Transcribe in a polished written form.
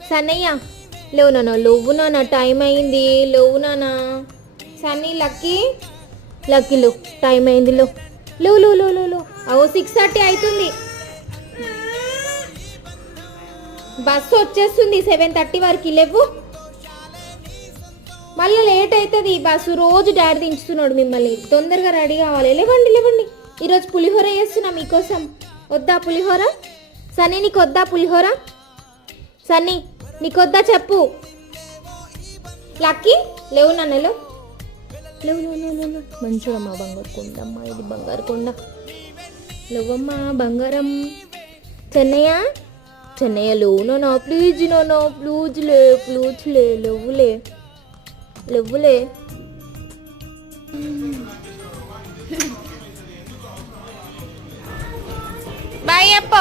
సన్నయ్య లేవు నాన్న, లేవు నాన్న, టైం అయింది, లేవు నాన్న. సన్నీ లక్కీ లక్కీ లేవు, టైం అయింది, లేవు లేవు లేవు లేవు లేవు లేవు. అవో 6:30 అవుతుంది, బస్సు వచ్చేస్తుంది 7:30 వరకు. లేవు, మళ్ళీ లేట్ అవుతుంది బస్సు. రోజు డాడీ దించుతున్నాడు మిమ్మల్ని, తొందరగా రెడీ కావాలి. లేవండి లేవండి, ఈరోజు పులిహోర చేస్తున్నా మీకోసం. వద్దా పులిహోర? సన్నీ నీకు వద్దా పులిహోర? సన్నీ నీకు వద్దా చెప్పు. లక్కీ లేవు నాన్న, లేవు లేవు లేవు లేవు. మంచిగా బంగారు కొండ అమ్మా, ఇది బంగారు కొండ. లేవమ్మా బంగారం. చెన్నయ్య చెన్నయ్య లేవు నాన్న, ప్లీజ్ నాన్న, ప్లీజ్ లే, ప్లీజ్ లే, లేవులే లేవులే. బాయ్ అప్ప.